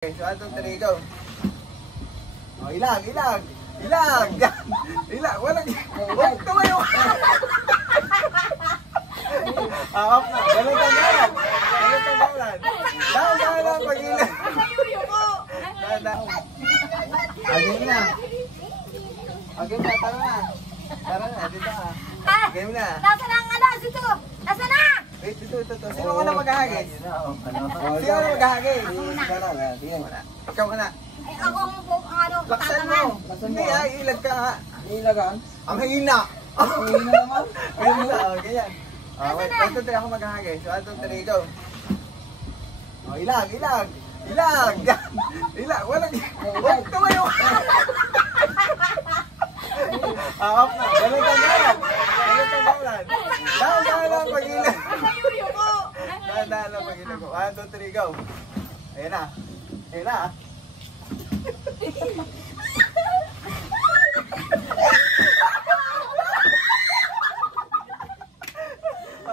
Okay, so 1, 2, 3, go. Oh, ilag. Ilag, walang tumayo. Off na. Ganun tanggalan. Dahan lang pag-ilag. Game na. Game na, tara na. Dito ka. Game na. Nasa na ang ano? Dito. Nasa na? Wait, ito. Sino ko na maghahagis? Sino na maghahagis? Ikaw ka na. Ay, ako ang ano, Laksan mo. Hindi ilag ka nga. Ilagan? Ang hina. Ang hina naman. Ganyan. Wait, 1, 2, 3 ako maghahagis. 1, 2, 3, go. Oh, ilag. Walang tumayo. Off na. Ganun tanggalan. Dahan lang pag-ilag. Dahan lang pag-ilag ko. 1, 2, 3, go. Ayan na.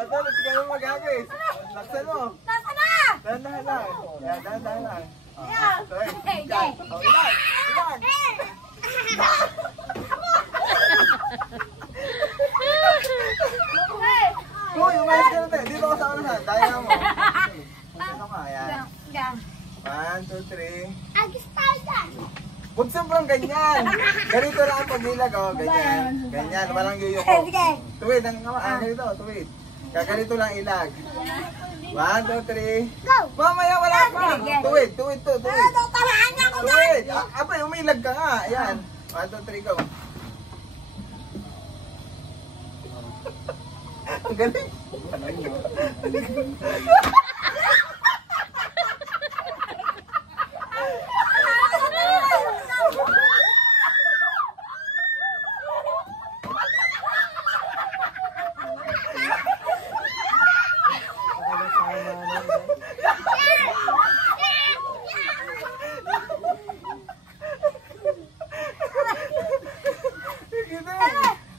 Let's go maghagis. Laksan mo. Nasa na? Dahan lang. Dahan lang. Ayan. Okay. Okay. Oh, ilag. Hoy, umayos ka na tayo. Dito ka sa unahan. Daya mo. Dito ka. Ayan. 1, 2, 3. Agis tayo dyan. Huwag sobrang ganyan. Ganito lang ang pag-ilag. Oh, ganyan. Walang yuyuko. Sige. Tuwid. Ganito. Tuwid. Kaganito lang ilag. 1, 2, 3. Go. Mamaya wala pa. Tuwid. Ano, tamaan niya ako dyan. Tuwid. Abay, umilag ka nga. Ayan. 1, 2, 3, go. Ang galing.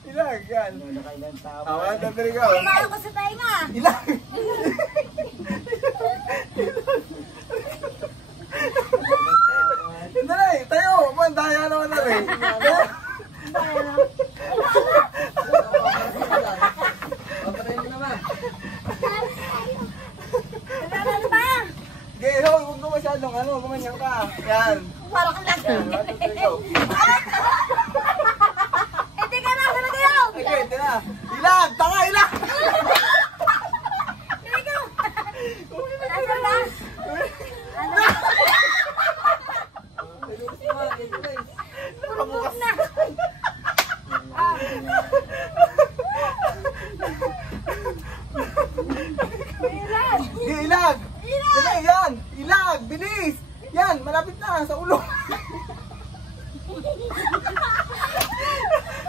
Ilag, yan. 1, 2, 3, go. Tumayo ko sa tainga. Ilag. Dali, tayo. Daya naman na rin. Okay, huwag mo masyadong gumanyan ka. Yan. Parang kang Yan, 1, 2, 3, go. Hindi ka na, sunod kayo. Okay, tira. Ilag! Tanga, ilag! Hindi ka. Nasa na? Ano? Nakabukas na. Ilan? Ilag! Sige, yan! Ilag! Bilis! Yan! Malapit na! Sa ulo!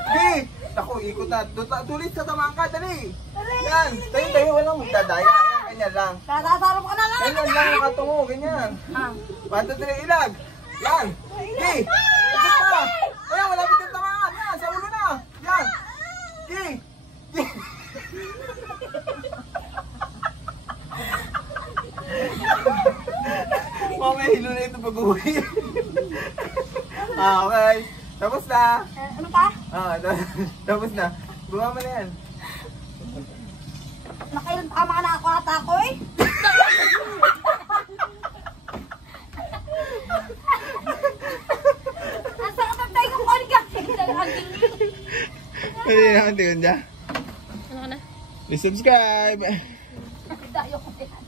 Di! Naku, ikot na. Tulit sa tamang ka, dali! Yan! Tayo, walang magdadaya. Yan, ganyan lang. Kasasarap ka na lang. Ganyan lang nakatungo, ganyan. 1, 2, 3, ilag! Yan! Di! Ikot na! Ayan, malapit na tamaan! Yan! Sa ulo na! Yan! Di! Di! Mamaya hilo na ito pag-uwi. Okay. Tapos na. Ano pa? Tapos na. Bumama na yan. Nakailan tama ka na ako ata ako eh. Ang sarap ang tayo kong konika. Hindi naman tingin dyan. Ano ka na? I-subscribe. Tayo ko yan.